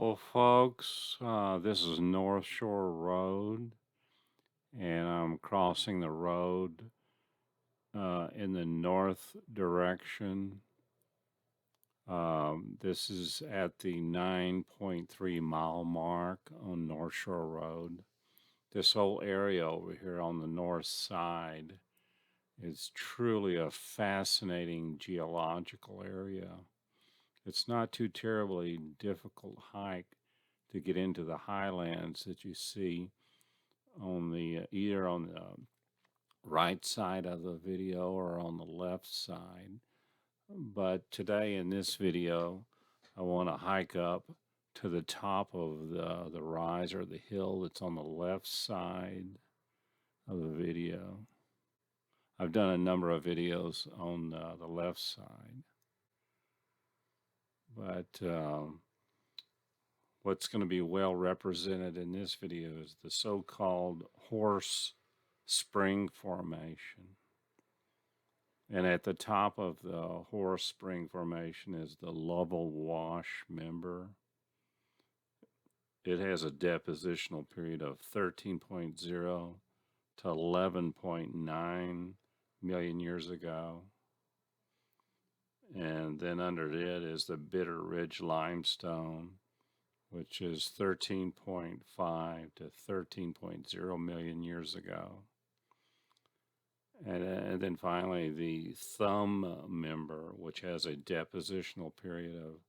Well, folks, this is North Shore Road, and I'm crossing the road in the north direction. This is at the 9.3 mile mark on North Shore Road. This whole area over here on the north side is truly a fascinating geological area. It's not too terribly difficult hike to get into the highlands that you see on the either on the right side of the video or on the left side. But today in this video, I want to hike up to the top of the rise or the hill that's on the left side of the video. I've done a number of videos on the left side, but what's going to be well represented in this video is the so-called horse spring formation. And at the top of the horse spring formation is the Lovell Wash member. It has a depositional period of 13.0 to 11.9 million years ago. And then under it is the Bitter Ridge limestone, which is 13.5 to 13.0 million years ago. And then finally, the thumb member, which has a depositional period of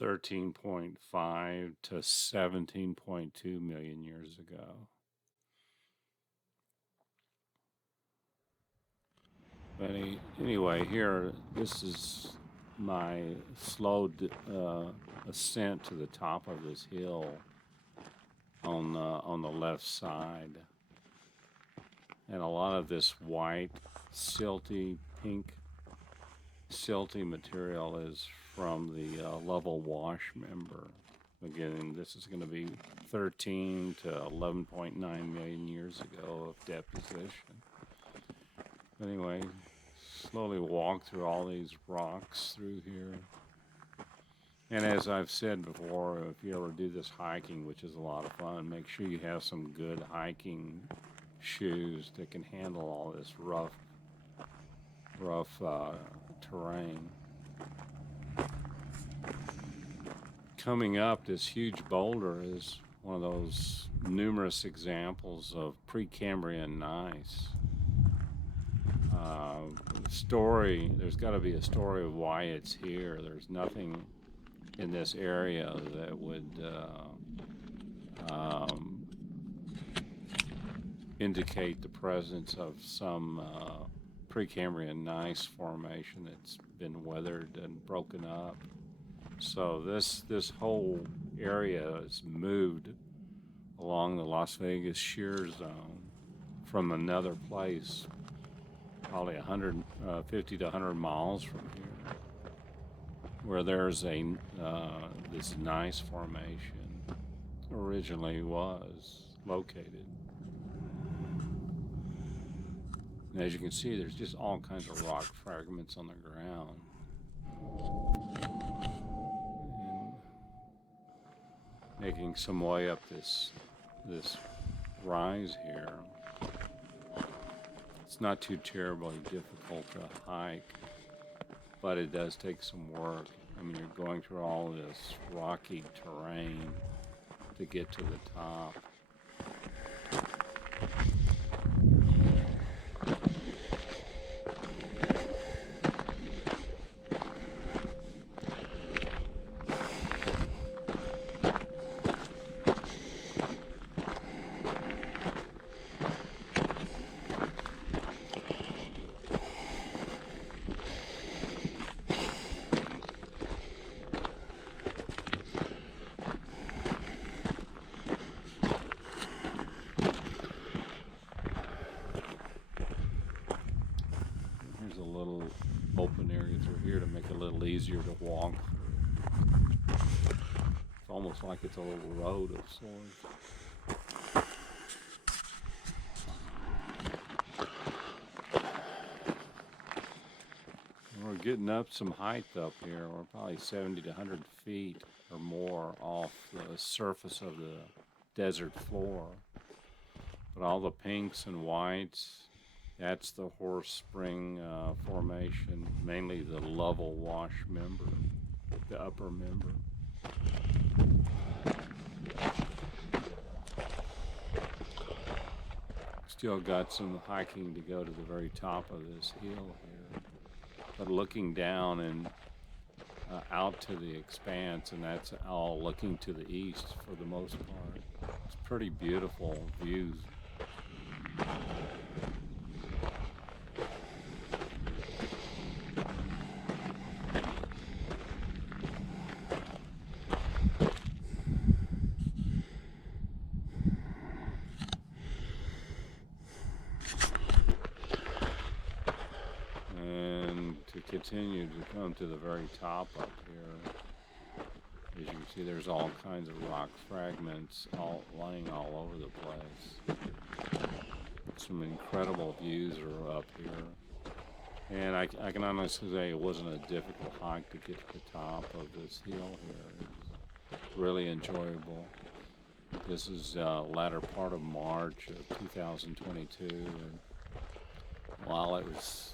13.5 to 17.2 million years ago. But anyway, here, this is my slow ascent to the top of this hill on the left side. And a lot of this white, silty, pink, silty material is from the Lovell Wash member. Again, this is going to be 13 to 11.9 million years ago of deposition. Anyway, slowly walk through all these rocks through here. And as I've said before, if you ever do this hiking, which is a lot of fun, make sure you have some good hiking shoes that can handle all this rough terrain. Coming up, this huge boulder is one of those numerous examples of Precambrian gneiss. There's got to be a story of why it's here. There's nothing in this area that would indicate the presence of some Precambrian gneiss formation that's been weathered and broken up. So this whole area is moved along the Las Vegas shear zone from another place, probably 150 to 100 miles from here, where there's a this gneiss formation originally was located. And as you can see, there's just all kinds of rock fragments on the ground. And making some way up this rise here. It's not too terribly difficult to hike, but it does take some work. I mean, you're going through all this rocky terrain to get to the top. Here's a little open area through here to make it a little easier to walk through. It's almost like it's a little road of sorts. We're getting up some height up here. We're probably 70 to 100 feet or more off the surface of the desert floor. But all the pinks and whites, that's the Horse Spring Formation, mainly the Lovell Wash member, the upper member. Still got some hiking to go to the very top of this hill here. But looking down and out to the expanse, and that's all looking to the east for the most part. It's pretty beautiful views. Continue to come to the very top up here. As you can see, there's all kinds of rock fragments lying all over the place. Some incredible views are up here. And I can honestly say it wasn't a difficult hike to get to the top of this hill here. It's really enjoyable. This is latter part of March of 2022. And while it was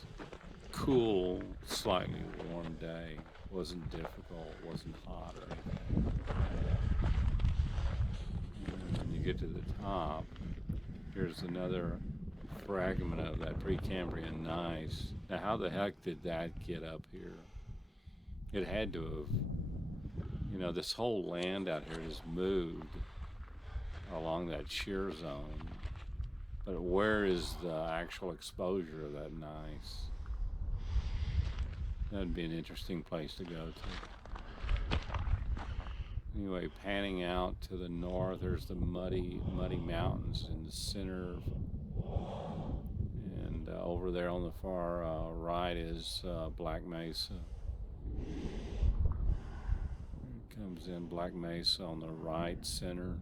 cool, slightly warm day. Wasn't difficult, wasn't hot or anything. And when you get to the top, here's another fragment of that Precambrian gneiss. Now, how the heck did that get up here? It had to have, this whole land out here has moved along that shear zone. But where is the actual exposure of that gneiss? That'd be an interesting place to go to. Anyway, panning out to the north, there's the muddy mountains in the center. And over there on the far right is Black Mesa. It comes in Black Mesa on the right center.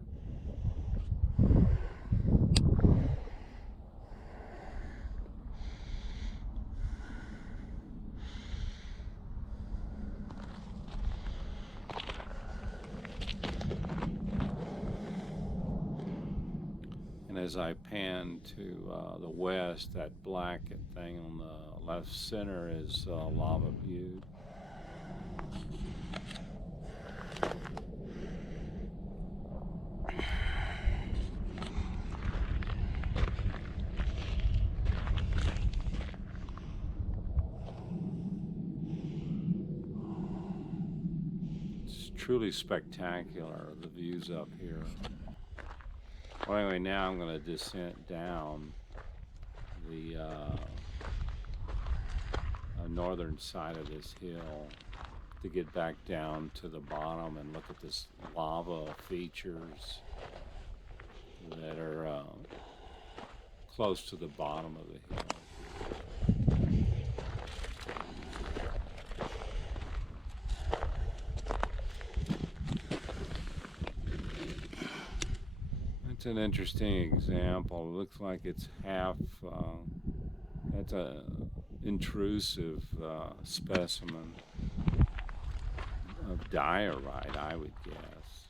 As I pan to the west, that black thing on the left center is Lava Butte. It's truly spectacular, the views up here. Well, anyway, now I'm going to descend down the northern side of this hill to get back down to the bottom and look at this lava features that are close to the bottom of the hill. It's an interesting example. It looks like it's half, that's a intrusive specimen of diorite, I would guess.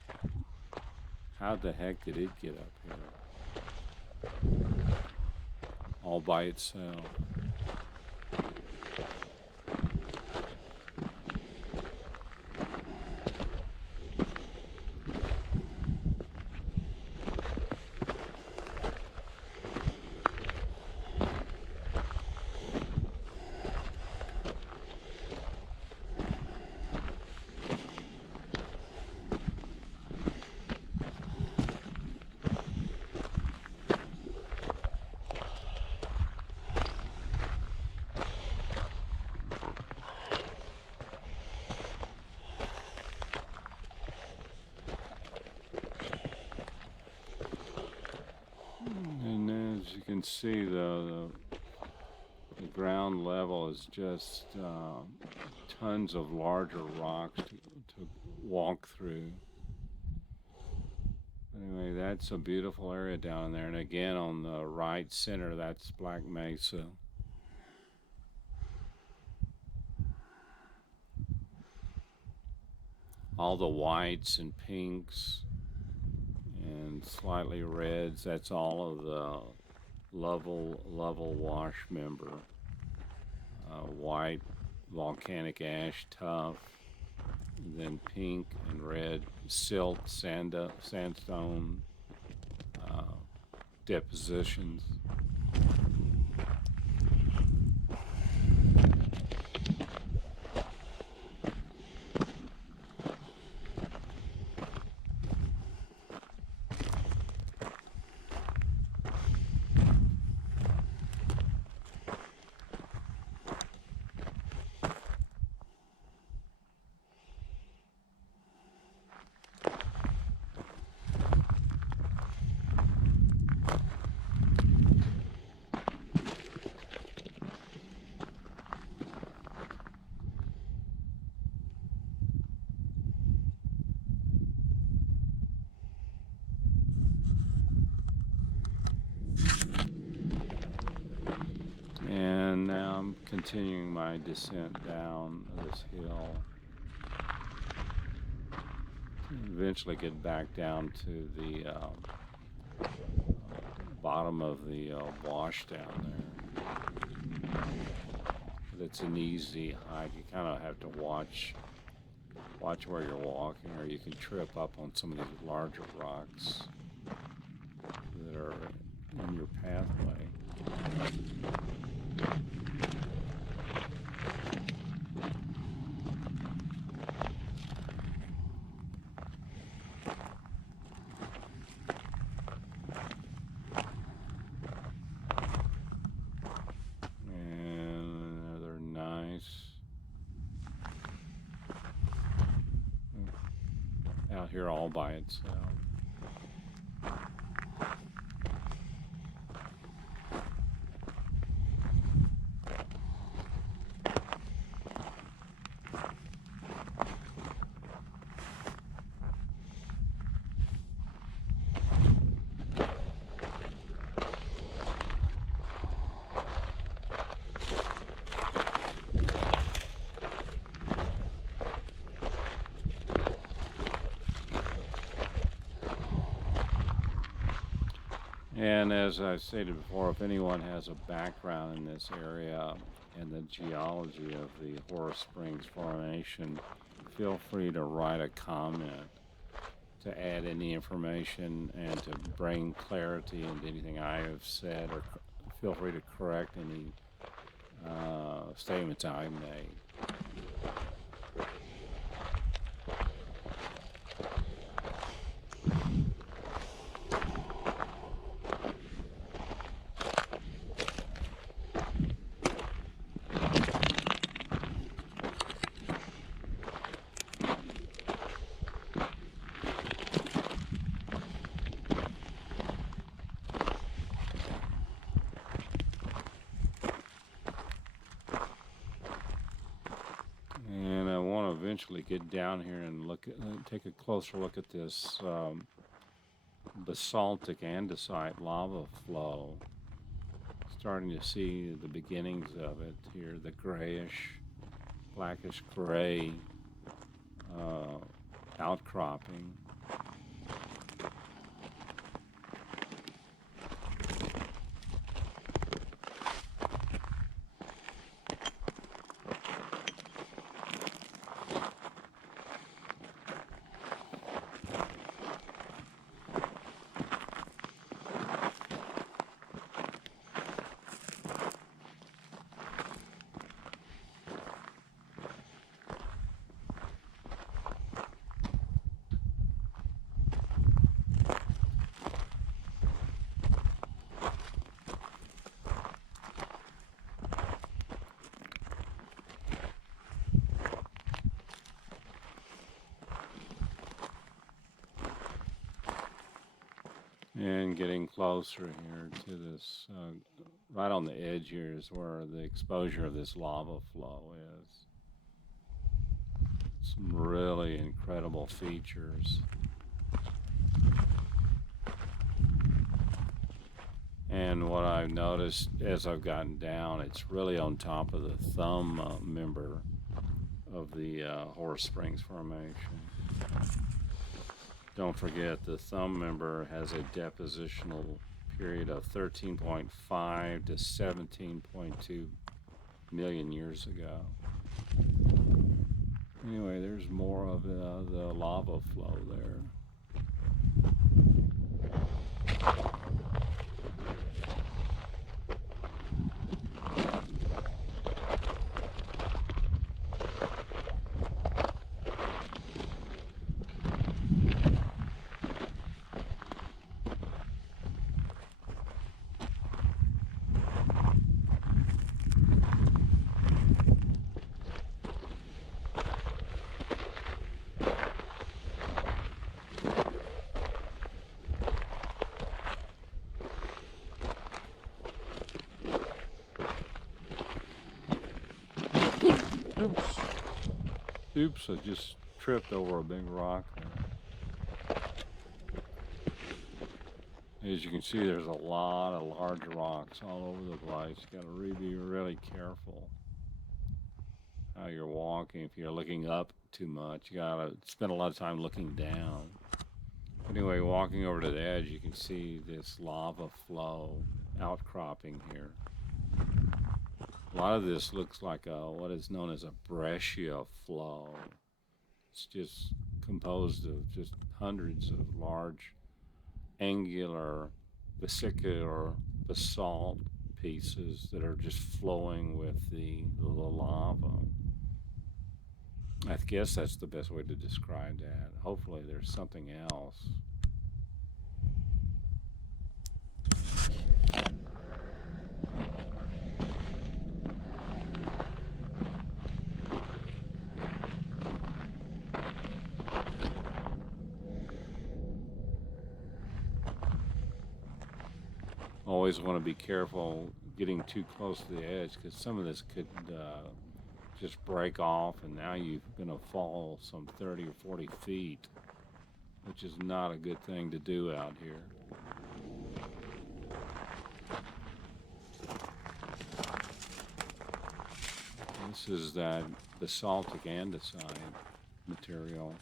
How the heck did it get up here? All by itself. You can see the ground level is just tons of larger rocks to walk through. Anyway, that's a beautiful area down there. And again, on the right center, that's Black Mesa. all the whites and pinks and slightly reds. That's all of the level wash member. White volcanic ash tuff, and then pink and red sandstone uh, depositions. And now I'm continuing my descent down this hill. Eventually get back down to the bottom of the wash down there. It's an easy hike. You kind of have to watch where you're walking, or you can trip up on some of these larger rocks that are in your pathway. Out here all by itself. And as I stated before, if anyone has a background in this area and the geology of the Horace Springs Formation, feel free to write a comment to add any information and to bring clarity into anything I have said, or feel free to correct any statements I made. Eventually get down here and take a closer look at this basaltic andesite lava flow. Starting to see the beginnings of it here, the grayish, blackish gray outcropping. And getting closer here to this, right on the edge here is where the exposure of this lava flow is. Some really incredible features. And what I've noticed as I've gotten down, it's really on top of the thumb member of the Horace Springs Formation. Don't forget the thumb member has a depositional period of 13.5 to 17.2 million years ago. Anyway, there's more of the lava flow there. Oops. Oops, I just tripped over a big rock there. As you can see, there's a lot of large rocks all over the place. You gotta be really careful how you're walking. If you're looking up too much, you gotta spend a lot of time looking down. Anyway, walking over to the edge, you can see this lava flow outcropping here. A lot of this looks like what is known as a breccia flow. It's just composed of just hundreds of large angular vesicular basalt pieces that are just flowing with the lava. I guess that's the best way to describe that. Hopefully there's something else. Always want to be careful getting too close to the edge because some of this could just break off, and now you're going to fall some 30 or 40 feet, which is not a good thing to do out here. This is that basaltic andesite material.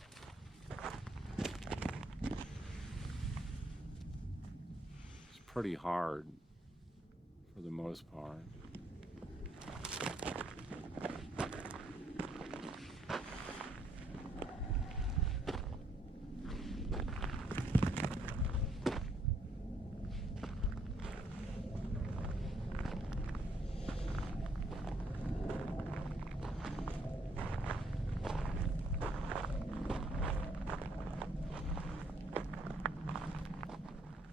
It's pretty hard for the most part.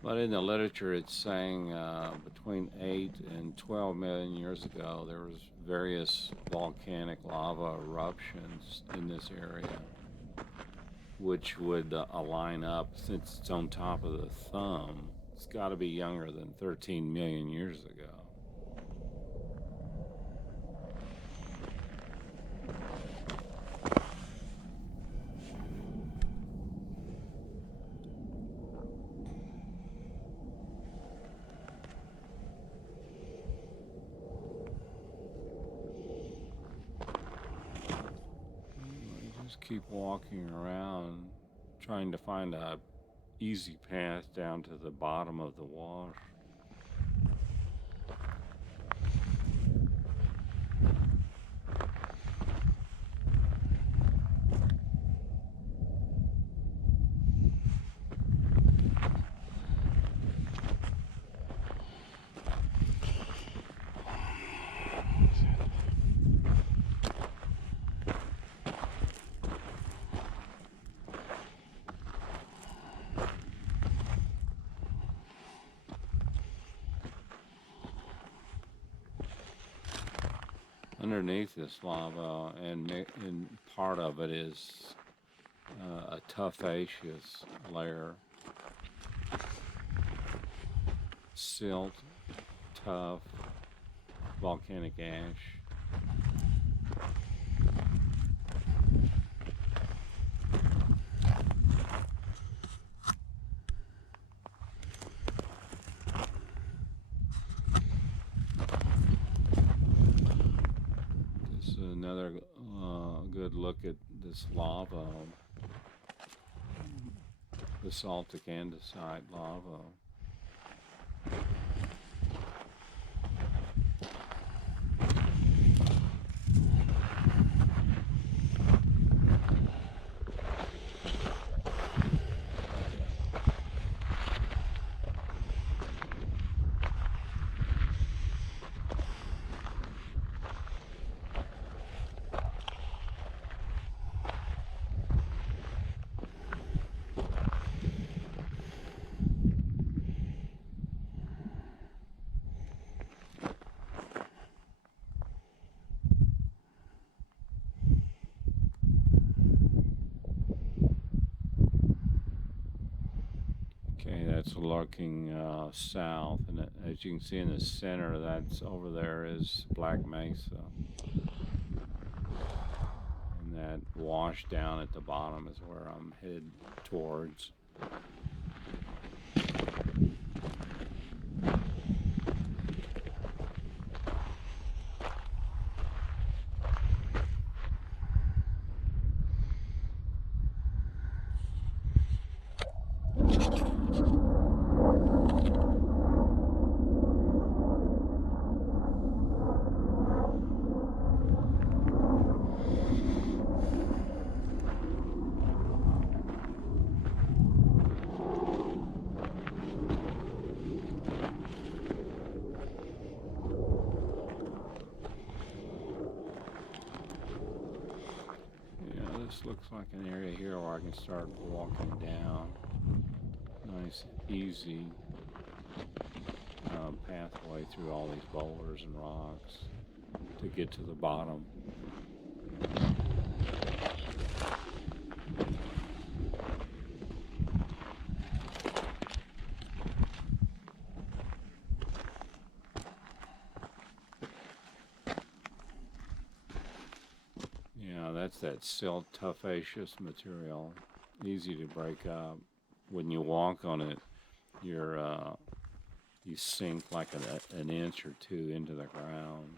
But in the literature, it's saying between 8 and 12 million years ago, there was various volcanic lava eruptions in this area, which would align up, since it's on top of the thumb. It's got to be younger than 13 million years ago. Keep walking around, trying to find a easy path down to the bottom of the wash. Underneath this lava, and part of it is a tuffaceous layer. Silt, tuff, volcanic ash. Another good look at this lava. basaltic andesite lava. Okay, that's looking south, and as you can see in the center, that's over there is Black Mesa, and that wash down at the bottom is where I'm headed towards. This looks like an area here where I can start walking down. Nice, easy pathway through all these boulders and rocks to get to the bottom. That's that siltstone material, easy to break up. When you walk on it, you sink like an inch or two into the ground.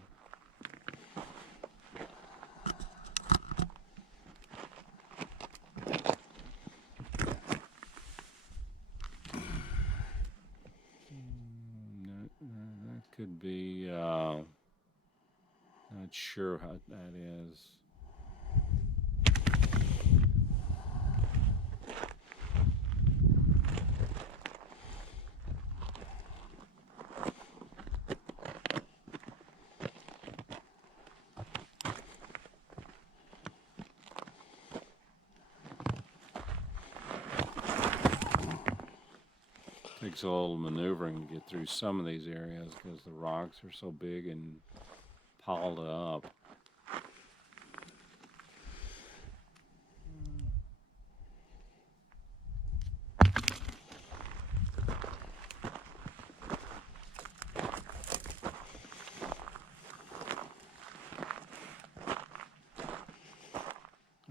That could be, not sure how that is. Takes a little maneuvering to get through some of these areas because the rocks are so big and piled up.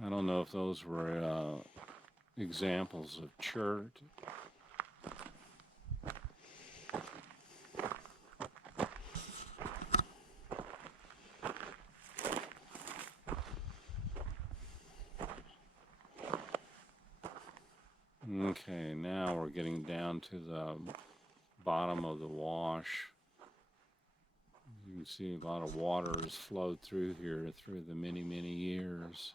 I don't know if those were examples of chert. Okay, now we're getting down to the bottom of the wash. You can see a lot of water has flowed through here through the many, many years.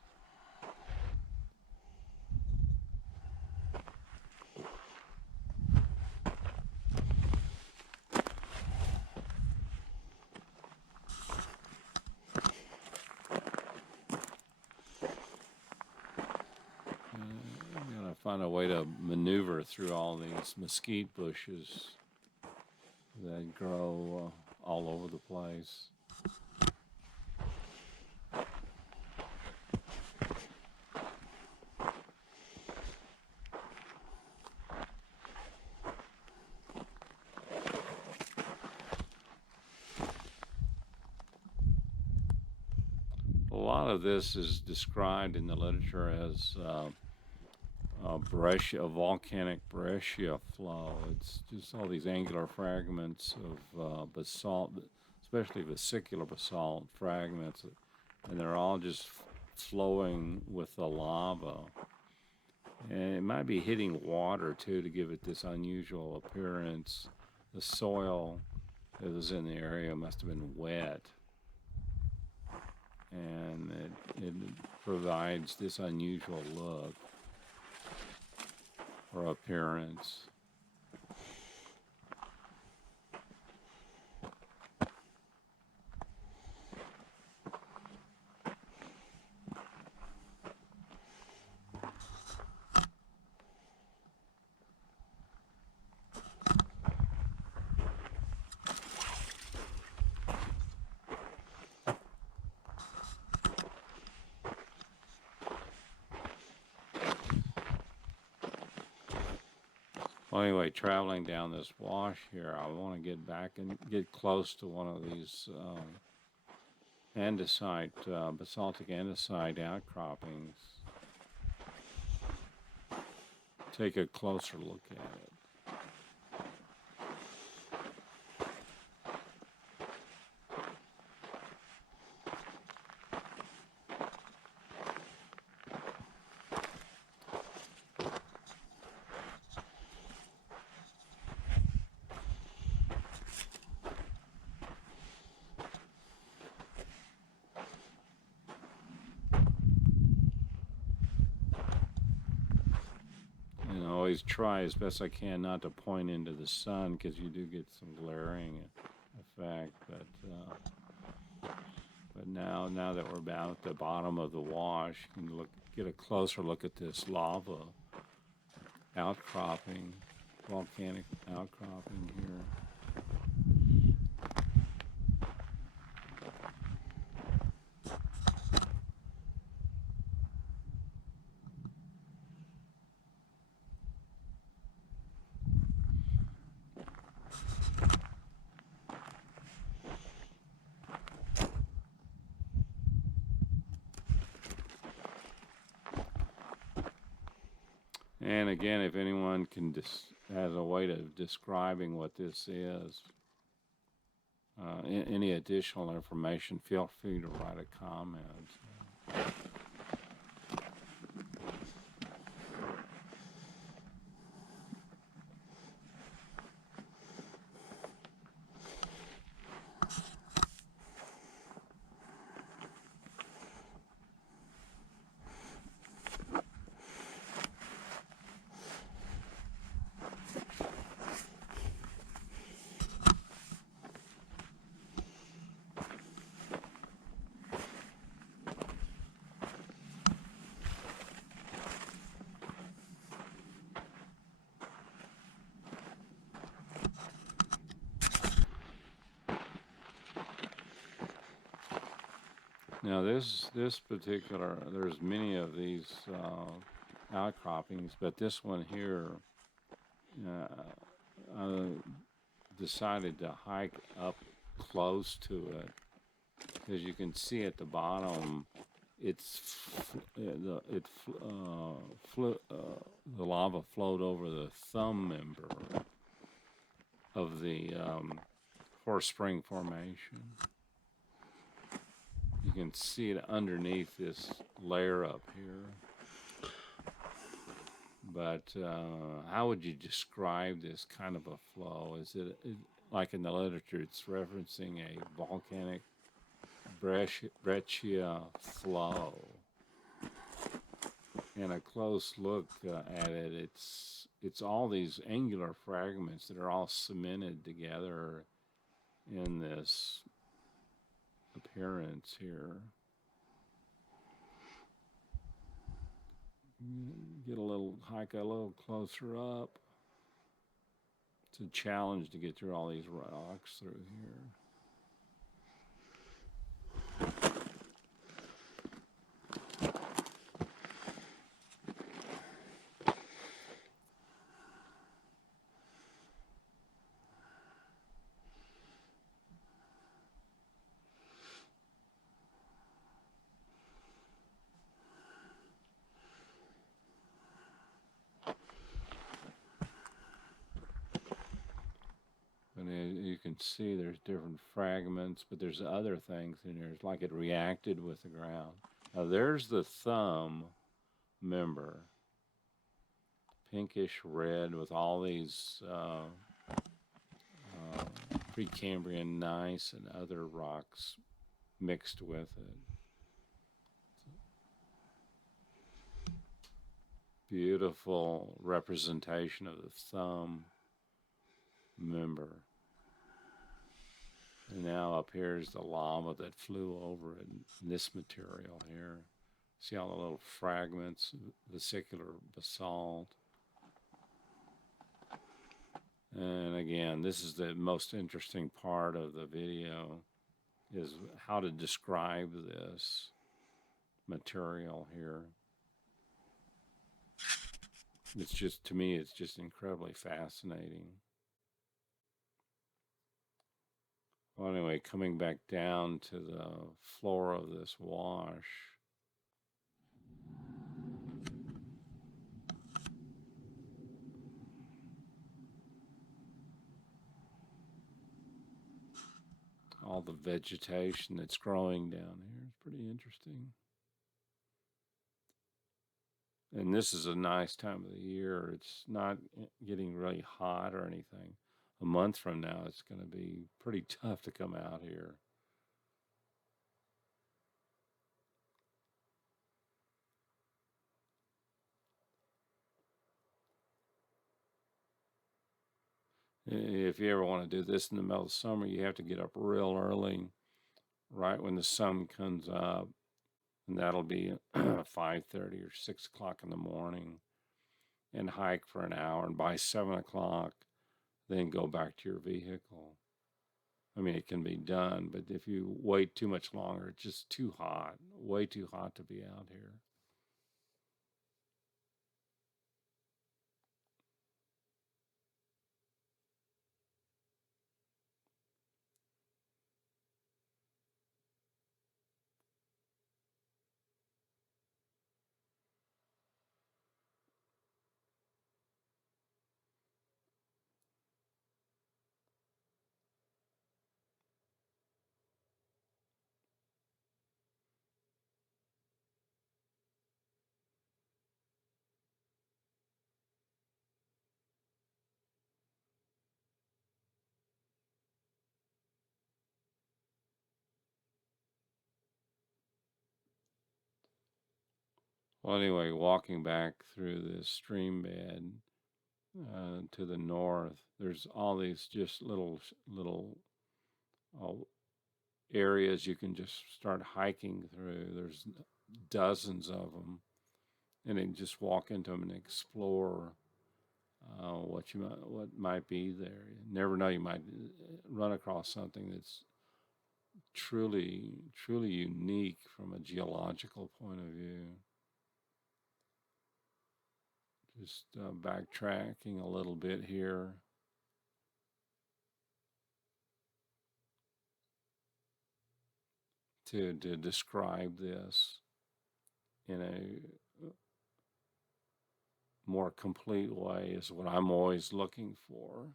Find a way to maneuver through all these mesquite bushes that grow all over the place. A lot of this is described in the literature as a volcanic breccia flow. It's just all these angular fragments of basalt, especially vesicular basalt fragments, and they're all just flowing with the lava. And it might be hitting water too to give it this unusual appearance. The soil that was in the area must have been wet, and it provides this unusual look or appearance. Well, anyway, traveling down this wash here, I want to get back and get close to one of these andesite, basaltic andesite outcroppings. Take a closer look at it. And I always try as best I can not to point into the sun because you do get some glaring effect. But now that we're about at the bottom of the wash, you can get a closer look at this lava outcropping, volcanic outcropping here. And again, if anyone has a way of describing what this is, any additional information, feel free to write a comment. Now this particular, there's many of these outcroppings, but this one here, I decided to hike up close to it because you can see at the bottom, the lava flowed over the thumb member of the Horse Spring Formation. You can see it underneath this layer up here. But how would you describe this kind of a flow? Is it like in the literature, it's referencing a volcanic breccia flow? And a close look at it, it's all these angular fragments that are all cemented together in this appearance here. Hike a little closer up. It's a challenge to get through all these rocks through here. And you can see there's different fragments, but there's other things in there. It's like it reacted with the ground. Now there's the thumb member. pinkish red with all these Precambrian gneiss and other rocks mixed with it. Beautiful representation of the thumb member. And now up here is the lava that flew over it, in this material here. See all the little fragments, vesicular basalt. And again, this is the most interesting part of the video, is how to describe this material here. It's just, to me, it's just incredibly fascinating. Well, anyway, coming back down to the floor of this wash, all the vegetation that's growing down here is pretty interesting. And this is a nice time of the year. It's not getting really hot or anything. A month from now, it's going to be pretty tough to come out here. If you ever want to do this in the middle of summer, you have to get up real early, right when the sun comes up, and that'll be 5:30 or 6 o'clock in the morning, and hike for an hour. And by 7 o'clock, then go back to your vehicle. I mean, it can be done, but if you wait too much longer, it's just too hot, way too hot to be out here. Well, anyway, walking back through this stream bed to the north, there's all these just little uh, areas you can just start hiking through. There's dozens of them, and then just walk into them and explore what might be there. You never know, you might run across something that's truly unique from a geological point of view. Just backtracking a little bit here. To describe this in a more complete way is what I'm always looking for.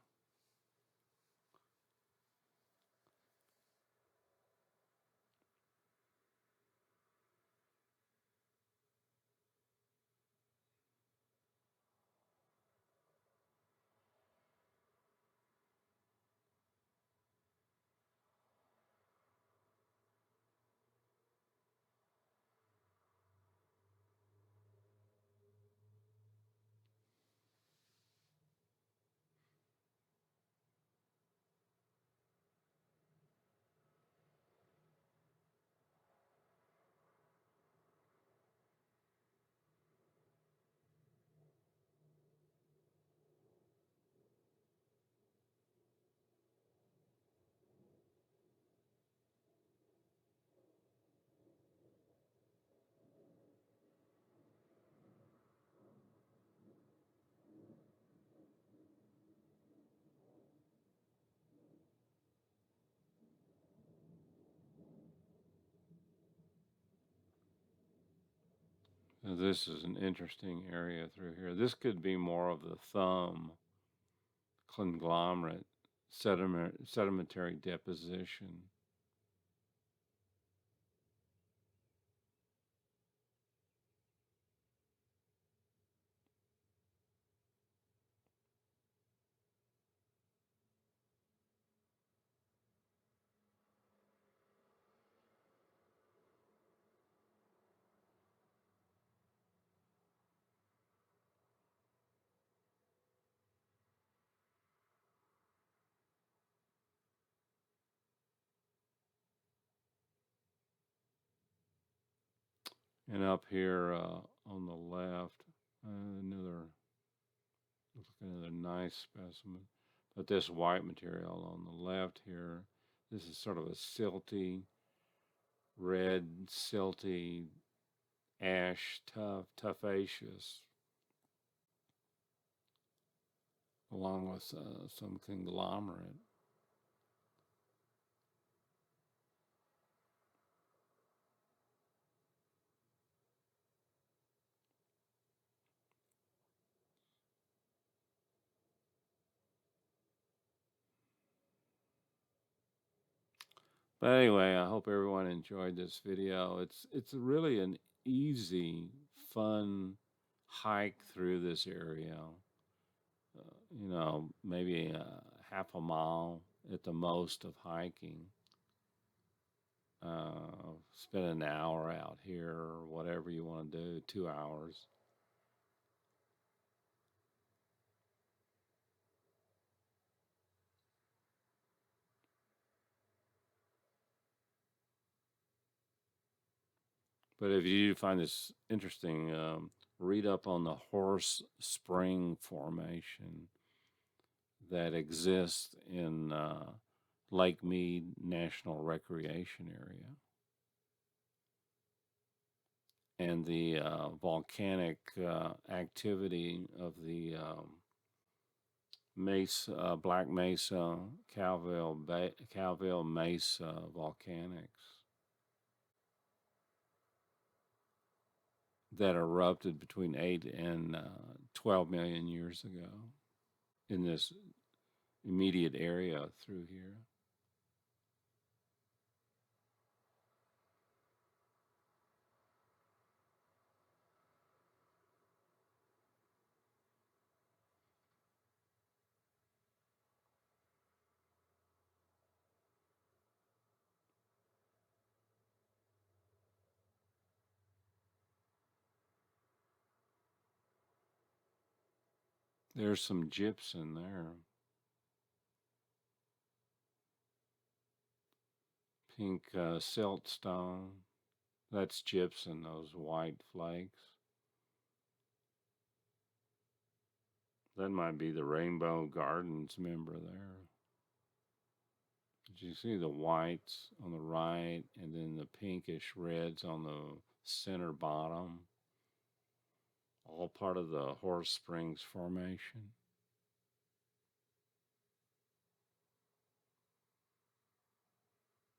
This is an interesting area through here. This could be more of the thumb conglomerate sedimentary deposition. And up here on the left, another looks like another nice specimen. But this white material on the left here, this is sort of a silty, red, silty ash tuffaceous, along with some conglomerate. But anyway, I hope everyone enjoyed this video. It's really an easy, fun hike through this area. Maybe half a mile at the most of hiking. Spend an hour out here or whatever you want to do, 2 hours. But if you find this interesting, read up on the Horse Spring Formation that exists in Lake Mead National Recreation Area and the volcanic activity of the Black Mesa, Calville Mesa volcanics that erupted between 8 and 12 million years ago in this immediate area through here. There's some gypsum there. Pink siltstone. That's gypsum, those white flakes. That might be the Rainbow Gardens member there. Did you see the whites on the right and then the pinkish reds on the center bottom? All part of the Horse Springs Formation.